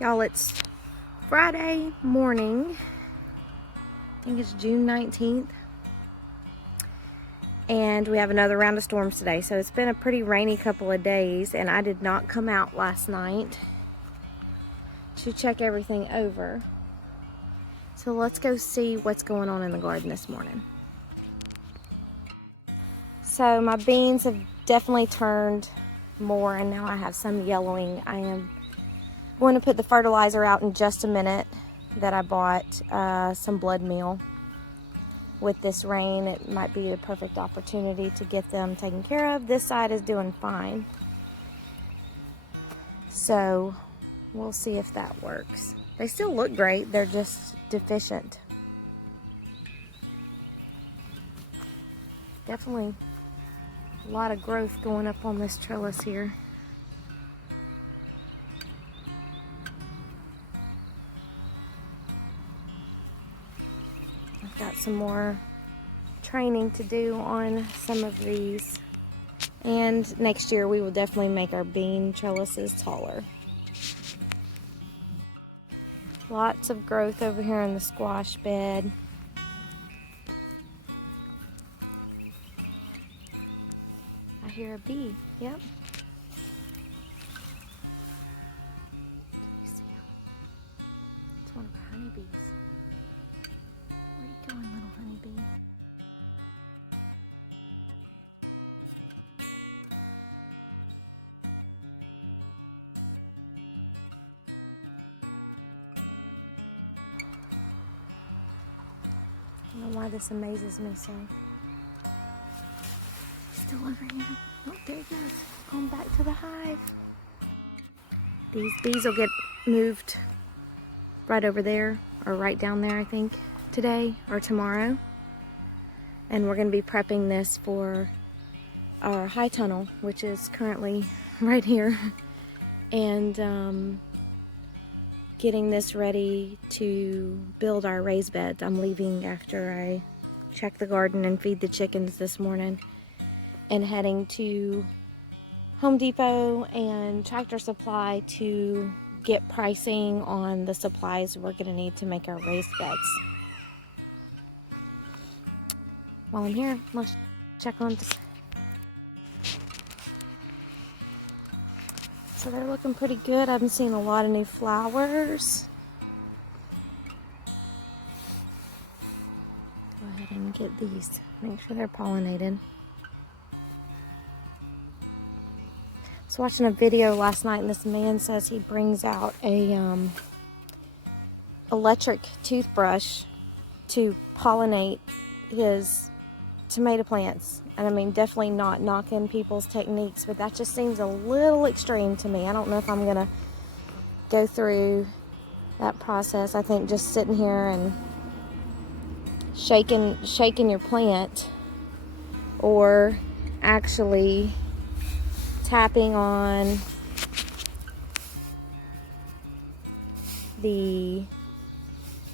Y'all, it's Friday morning. I think it's June 19th. And we have another round of storms today. So it's been a pretty rainy couple of days, and I did not come out last night to check everything over. So let's go see what's going on in the garden this morning. So my beans have definitely turned more, and now I have some yellowing. I am going to put the fertilizer out in just a minute that I bought some blood meal. With this rain, it might be the perfect opportunity to get them taken care of. This side is doing fine, so we'll see if that works. They still look great, they're just deficient. Definitely a lot of growth going up on this trellis here. I've got some more training to do on some of these. And next year we will definitely make our bean trellises taller. Lots of growth over here in the squash bed. I hear a bee, yep. You see him? It's one of our honeybees. Where are you going, little honeybee? I don't know why this amazes me so. Still over here. Oh, there he goes. Going back to the hive. These bees will get moved right over there, or right down there, I think, today or tomorrow. And we're going to be prepping this for our high tunnel, which is currently right here. And getting this ready to build our raised beds. I'm leaving after I check the garden and feed the chickens this morning, and heading to Home Depot and Tractor Supply to get pricing on the supplies we're going to need to make our raised beds. While I'm here, let's check on this. So they're looking pretty good. I've been seeing a lot of new flowers. Go ahead and get these. Make sure they're pollinated. I was watching a video last night, and this man says he brings out a electric toothbrush to pollinate his tomato plants. And I mean, definitely not knocking people's techniques, but that just seems a little extreme to me. I don't know if I'm gonna go through that process. I think just sitting here and shaking your plant, or actually tapping on the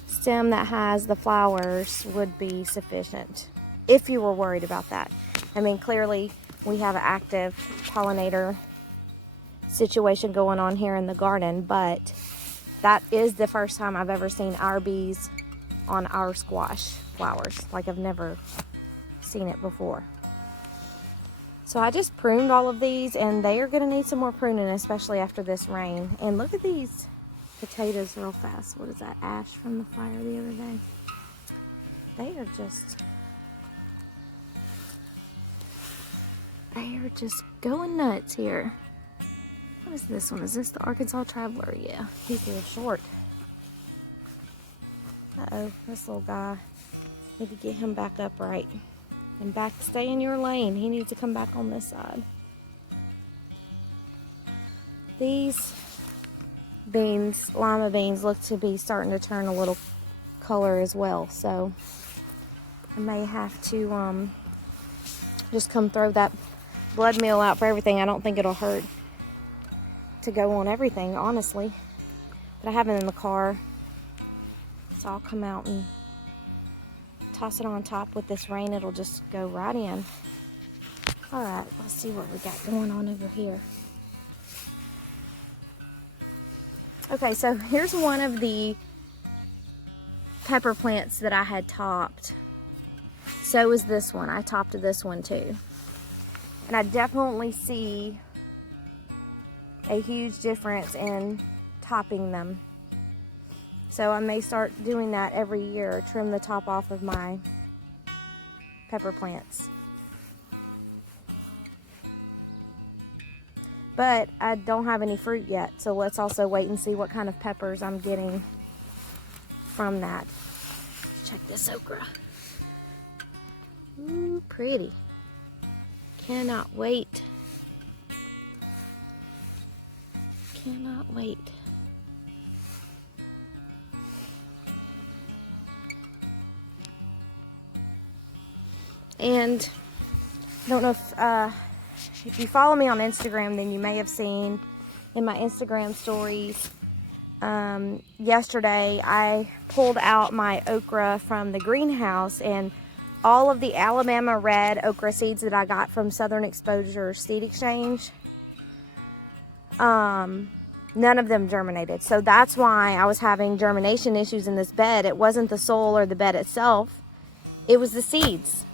stem that has the flowers would be sufficient, if you were worried about that. I mean, clearly we have an active pollinator situation going on here in the garden, but that is the first time I've ever seen our bees on our squash flowers. Like, I've never seen it before. So I just pruned all of these, and they are going to need some more pruning, especially after this rain. And look at these potatoes real fast. What is that, ash from the fire the other day? They are just going nuts here. What is this one? Is this the Arkansas Traveler? Yeah, he's real short. Uh-oh, this little guy. Need to get him back upright. And back, stay in your lane. He needs to come back on this side. These beans, lima beans, look to be starting to turn a little color as well. So I may have to just come throw that blood meal out for everything. I don't think it'll hurt to go on everything, honestly. But I have it in the car, so I'll come out and toss it on top. With this rain, it'll just go right in. All right, let's see what we got going on over here. Okay, so here's one of the pepper plants that I had topped. So is this one. I topped this one too. And I definitely see a huge difference in topping them. So I may start doing that every year, trim the top off of my pepper plants. But I don't have any fruit yet, so let's also wait and see what kind of peppers I'm getting from that. Check this okra. Ooh, pretty. Cannot wait. Cannot wait. And I don't know if you follow me on Instagram, then you may have seen in my Instagram stories yesterday I pulled out my okra from the greenhouse, and all of the Alabama red okra seeds that I got from Southern Exposure Seed Exchange, none of them germinated. So that's why I was having germination issues in this bed. It wasn't the soil or the bed itself, it was the seeds.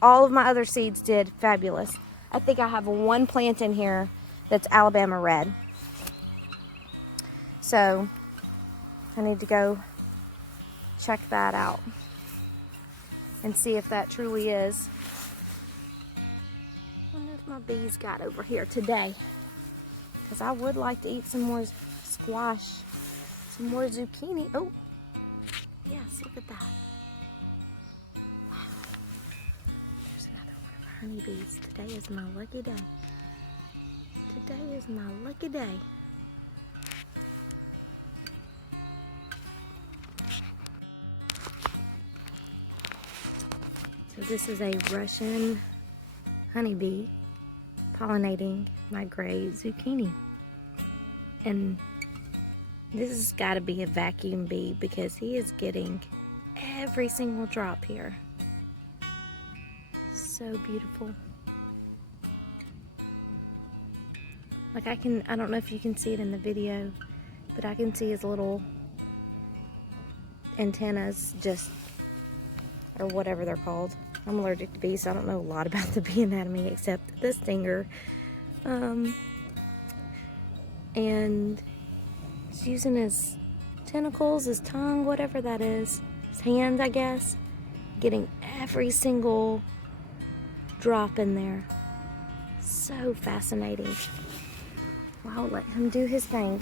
All of my other seeds did fabulous. I think I have one plant in here that's Alabama red. So I need to go check that out and see if that truly is. I wonder if my bees got over here today, because I would like to eat some more squash, some more zucchini. Oh, yes, look at that. Wow. There's another one of our honeybees. Today is my lucky day. Today is my lucky day. So this is a Russian honeybee pollinating my gray zucchini. And this has got to be a vacuum bee, because he is getting every single drop here. So beautiful. Like I don't know if you can see it in the video, but I can see his little antennas, just, or whatever they're called. I'm allergic to bees, so I don't know a lot about the bee anatomy except the stinger. And he's using his tentacles, his tongue, whatever that is, his hands, I guess, getting every single drop in there. So fascinating. Well, I'll let him do his thing.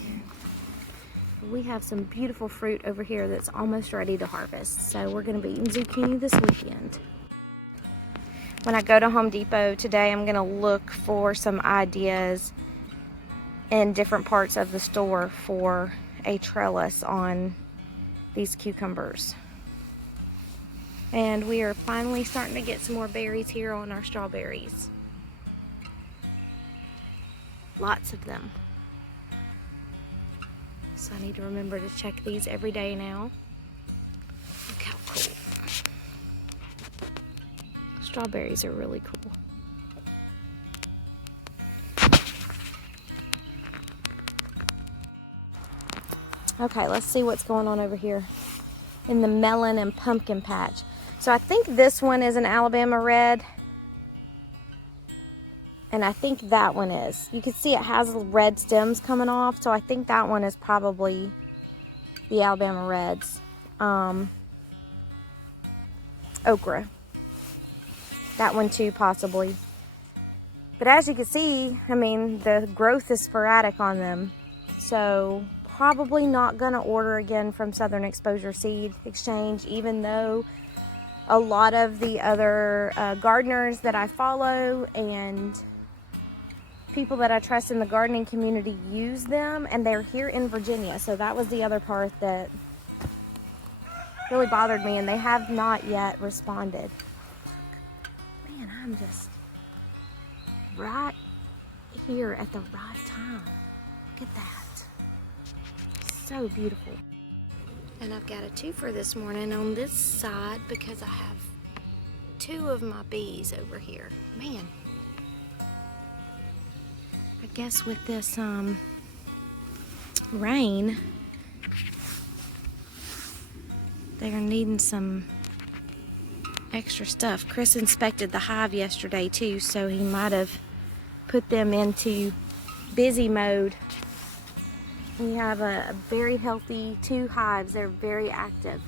We have some beautiful fruit over here that's almost ready to harvest, so we're going to be eating zucchini this weekend. When I go to Home Depot today, I'm going to look for some ideas in different parts of the store for a trellis on these cucumbers. And we are finally starting to get some more berries here on our strawberries. Lots of them. So I need to remember to check these every day now. Look how cool. Strawberries are really cool. Okay, let's see what's going on over here in the melon and pumpkin patch. So I think this one is an Alabama red, and I think that one is. You can see it has red stems coming off, so I think that one is probably the Alabama reds. Okra. That one too, possibly. But as you can see, I mean, the growth is sporadic on them. So probably not gonna order again from Southern Exposure Seed Exchange, even though a lot of the other gardeners that I follow and people that I trust in the gardening community use them, and they're here in Virginia. So that was the other part that really bothered me, and they have not yet responded. Man, I'm just right here at the right time. Look at that. So beautiful. And I've got a twofer this morning on this side because I have two of my bees over here. Man, I guess with this rain, they are needing some extra stuff. Chris inspected the hive yesterday too, so he might have put them into busy mode. We have a very healthy 2 hives. They're very active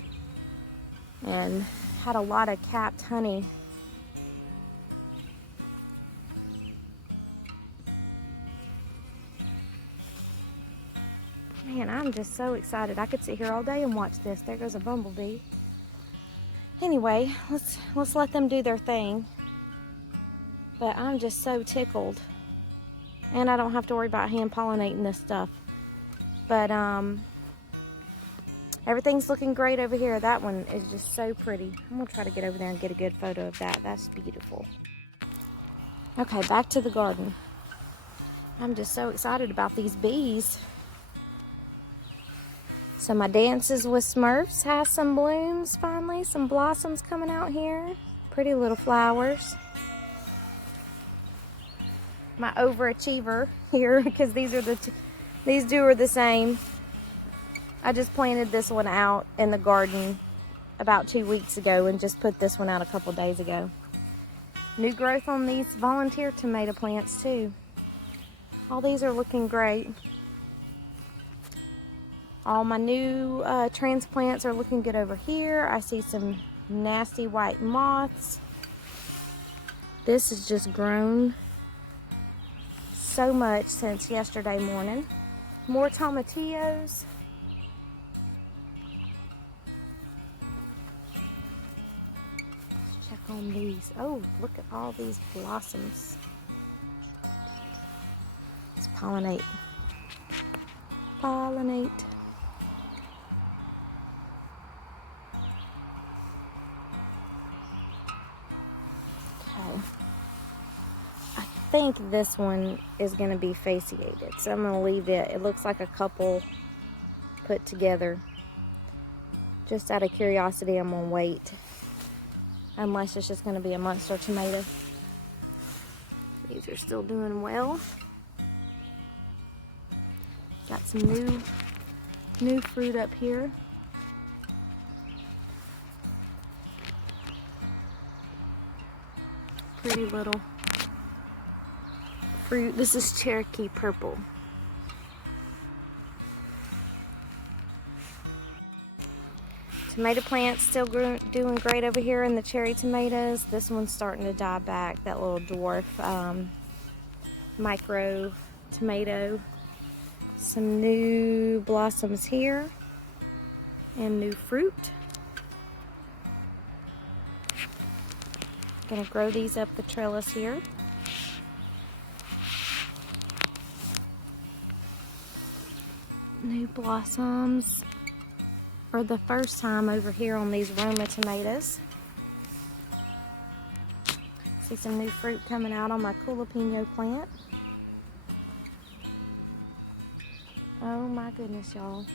and had a lot of capped honey. Man, I'm just so excited. I could sit here all day and watch this. There goes a bumblebee. Anyway, let's let them do their thing. But I'm just so tickled. And I don't have to worry about hand pollinating this stuff. But everything's looking great over here. That one is just so pretty. I'm gonna try to get over there and get a good photo of that. That's beautiful. Okay, back to the garden. I'm just so excited about these bees. So my Dances with Smurfs has some blooms finally, some blossoms coming out here. Pretty little flowers. My overachiever here, because these two are the same. I just planted this one out in the garden about 2 weeks ago and just put this one out a couple days ago. New growth on these volunteer tomato plants too. All these are looking great. All my new transplants are looking good over here. I see some nasty white moths. This has just grown so much since yesterday morning. More tomatillos. Let's check on these. Oh, look at all these blossoms. Let's pollinate. Pollinate. Okay. I think this one is going to be fasciated, so I'm going to leave it. It looks like a couple put together. Just out of curiosity, I'm going to wait. Unless it's just going to be a monster tomato. These are still doing well. Got some new fruit up here. Pretty little fruit. This is Cherokee purple. Tomato plants still doing great over here in the cherry tomatoes. This one's starting to die back, that little dwarf micro tomato. Some new blossoms here and new fruit. Gonna grow these up the trellis here. New blossoms for the first time over here on these Roma tomatoes. See some new fruit coming out on my jalapeno plant. Oh my goodness, y'all.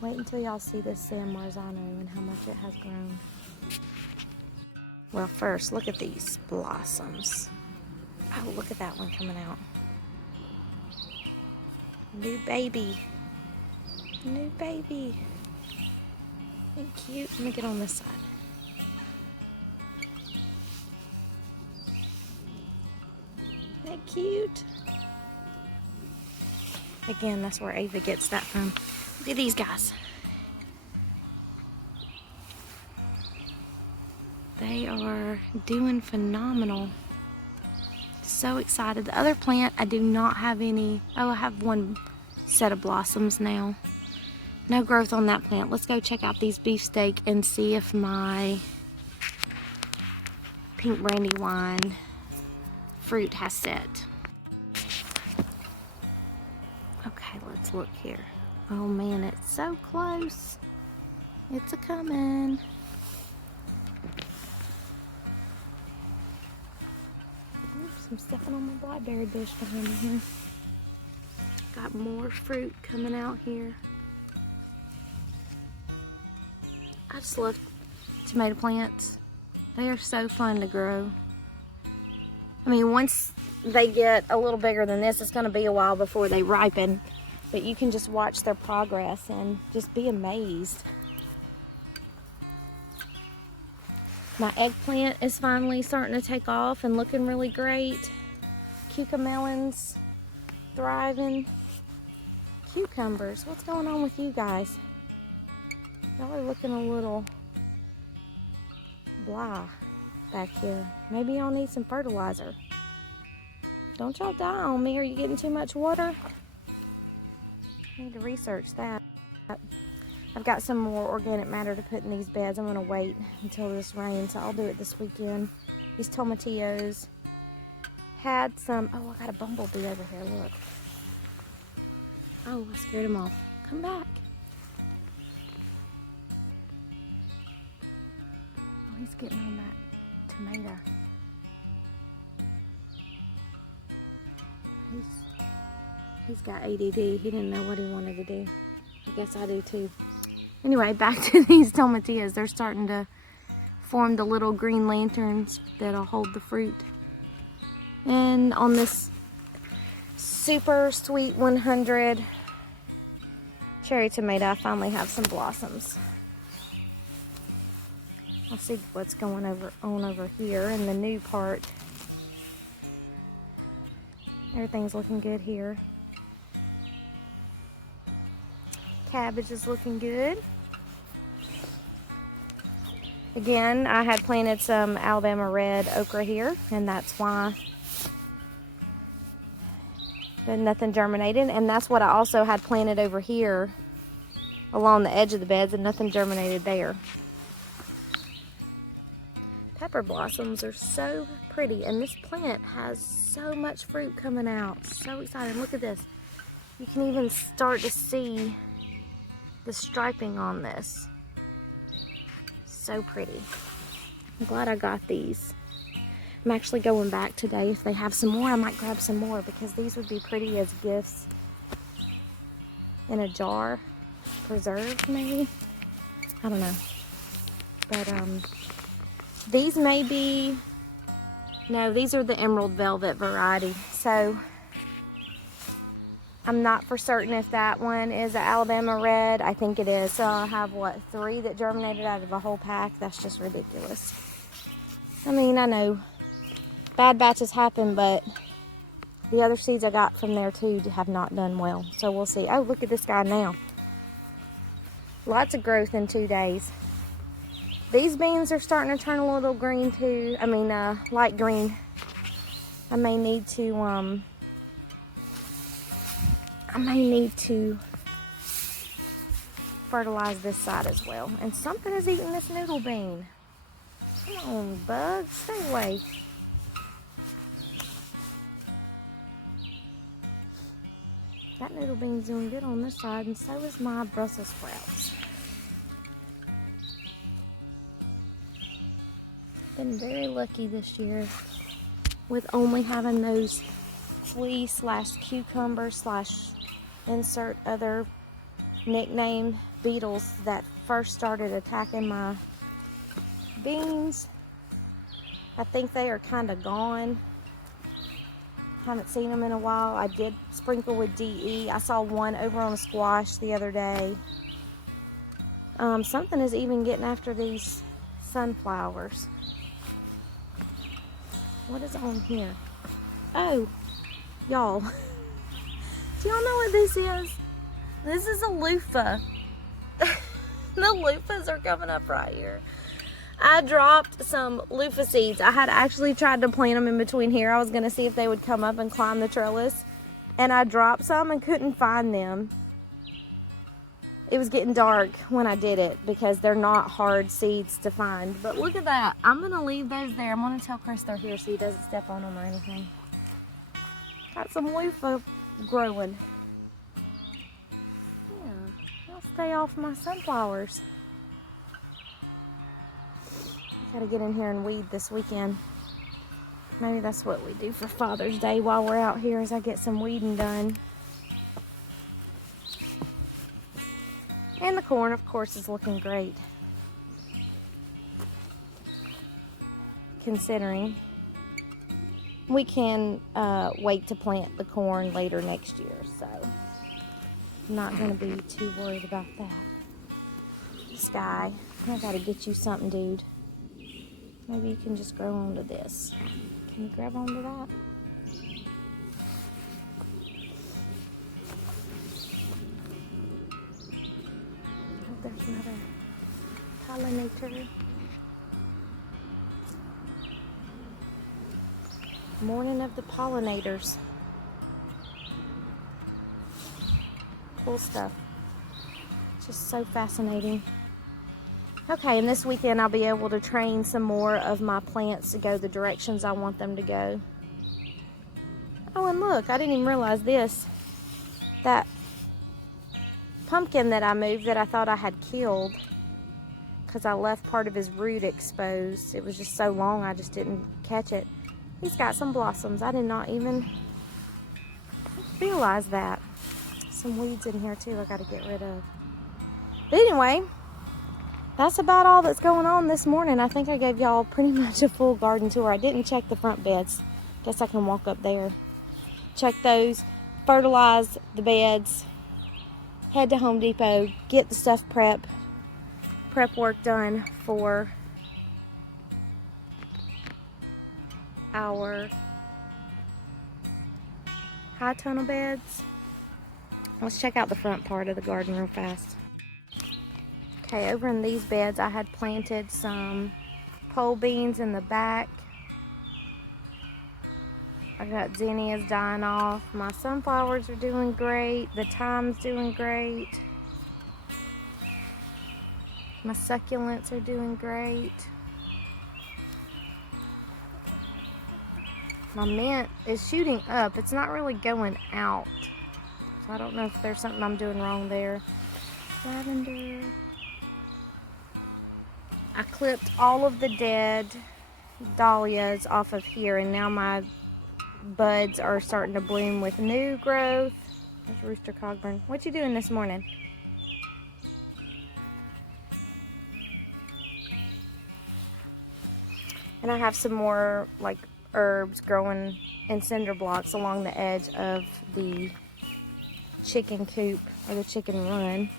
Wait until y'all see this San Marzano and how much it has grown. Well, first, look at these blossoms. Oh, look at that one coming out. New baby. New baby. Ain't cute. Let me get on this side. Isn't that cute? Again, that's where Ava gets that from. Look at these guys. They are doing phenomenal. So excited. The other plant, I do not have any. Oh, I have one set of blossoms now. No growth on that plant. Let's go check out these beefsteak and see if my pink brandywine fruit has set. Okay, let's look here. Oh man, it's so close. It's a-coming. Oops, I'm stepping on my blackberry bush behind me here. Got more fruit coming out here. I just love tomato plants. They are so fun to grow. I mean, once they get a little bigger than this, it's going to be a while before they ripen. But you can just watch their progress and just be amazed. My eggplant is finally starting to take off and looking really great. Cucamelons thriving. Cucumbers, what's going on with you guys? Y'all are looking a little blah back here. Maybe y'all need some fertilizer. Don't y'all die on me. Are you getting too much water? I need to research that. I've got some more organic matter to put in these beds. I'm gonna wait until this rains, so I'll do it this weekend. These tomatillos had some, oh, I got a bumblebee over here, look. Oh, I scared him off. Come back. Oh, he's getting on that tomato. He's got ADD. He didn't know what he wanted to do. I guess I do too. Anyway, back to these tomatillos. They're starting to form the little green lanterns that'll hold the fruit. And on this super sweet 100 cherry tomato, I finally have some blossoms. I'll see what's going on over here in the new part. Everything's looking good here. Cabbage is looking good. Again, I had planted some Alabama red okra here, and that's why nothing germinated. And that's what I also had planted over here along the edge of the beds, and nothing germinated there. Pepper blossoms are so pretty, and this plant has so much fruit coming out. So excited. Look at this. You can even start to see the striping on this. So pretty. I'm glad I got these. I'm actually going back today. If they have some more, I might grab some more, because these would be pretty as gifts in a jar, preserved maybe. I don't know. But these may be, no, these are the emerald velvet variety. So I'm not for certain if that one is an Alabama red. I think it is. So I'll have, what, 3 that germinated out of a whole pack? That's just ridiculous. I mean, I know bad batches happen, but the other seeds I got from there too have not done well. So we'll see. Oh, look at this guy now. Lots of growth in 2 days. These beans are starting to turn a little green too. I mean, light green. I may need to fertilize this side as well. And something is eating this noodle bean. Come on, bugs, stay away. That noodle bean's doing good on this side, and so is my Brussels sprouts. Been very lucky this year with only having those flea / cucumber / insert other nickname beetles that first started attacking my beans. I think they are kind of gone. Haven't seen them in a while. I did sprinkle with DE. I saw one over on a squash the other day. Something is even getting after these sunflowers. What is on here? Oh, y'all. Do y'all know what this is? This is a loofah. The loofahs are coming up right here. I dropped some loofah seeds. I had actually tried to plant them in between here. I was going to see if they would come up and climb the trellis. And I dropped some and couldn't find them. It was getting dark when I did it because they're not hard seeds to find. But look at that. I'm going to leave those there. I'm going to tell Chris they're here so he doesn't step on them or anything. Got some loofah growing. Yeah, I'll stay off my sunflowers. Gotta get in here and weed this weekend. Maybe that's what we do for Father's Day while we're out here, is I get some weeding done. And the corn, of course, is looking great. Considering we can wait to plant the corn later next year, so not going to be too worried about that. This guy, I got to get you something, dude. Maybe you can just grow onto this. Can you grab onto that? Oh, there's another pollinator. Morning of the Pollinators. Cool stuff. Just so fascinating. Okay, and this weekend I'll be able to train some more of my plants to go the directions I want them to go. Oh, and look, I didn't even realize this. That pumpkin that I moved that I thought I had killed because I left part of his root exposed. It was just so long I just didn't catch it. He's got some blossoms. I did not even realize that. Some weeds in here too I got to get rid of. But anyway, that's about all that's going on this morning. I think I gave y'all pretty much a full garden tour. I didn't check the front beds. Guess I can walk up there. Check those, fertilize the beds, head to Home Depot, get the stuff prep work done for our high tunnel beds. Let's check out the front part of the garden real fast. Okay, over in these beds I had planted some pole beans in the back. I got zinnias dying off. My sunflowers are doing great. The thyme's doing great. My succulents are doing great. My mint is shooting up. It's not really going out. So I don't know if there's something I'm doing wrong there. Lavender. I clipped all of the dead dahlias off of here, and now my buds are starting to bloom with new growth. There's Rooster Cogburn. What you doing this morning? And I have some more like herbs growing in cinder blocks along the edge of the chicken coop or the chicken run.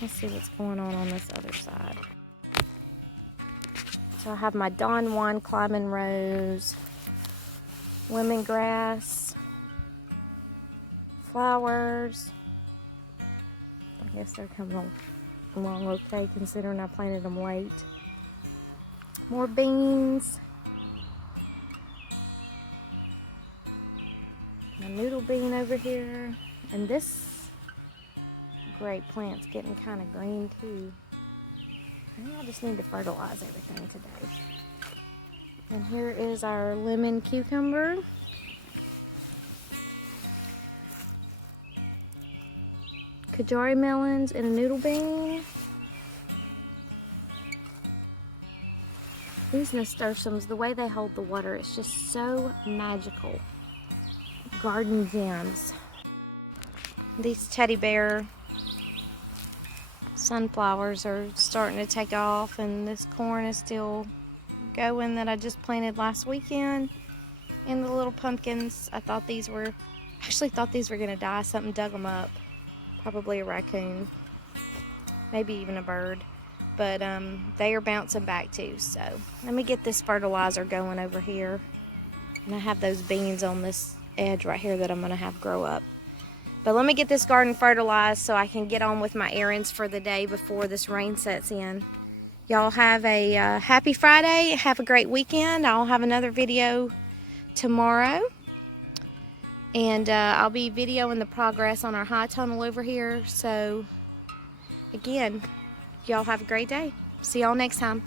Let's see what's going on this other side. So I have my Don Juan climbing rose, lemongrass, flowers. I guess they're coming along okay considering I planted them late. More beans. My noodle bean over here. And this grape plant's getting kind of green too. I think I just need to fertilize everything today. And here is our lemon cucumber. Kajari melons and a noodle bean. These nasturtiums, the way they hold the water, it's just so magical. Garden gems. These teddy bear sunflowers are starting to take off, and this corn is still going that I just planted last weekend. And the little pumpkins, I thought these were gonna die. Something dug them up. Probably a raccoon. Maybe even a bird. But they are bouncing back too. So let me get this fertilizer going over here. And I have those beans on this edge right here that I'm gonna have grow up. But let me get this garden fertilized so I can get on with my errands for the day before this rain sets in. Y'all have a happy Friday. Have a great weekend. I'll have another video tomorrow. And I'll be videoing the progress on our high tunnel over here. So again, y'all have a great day. See y'all next time.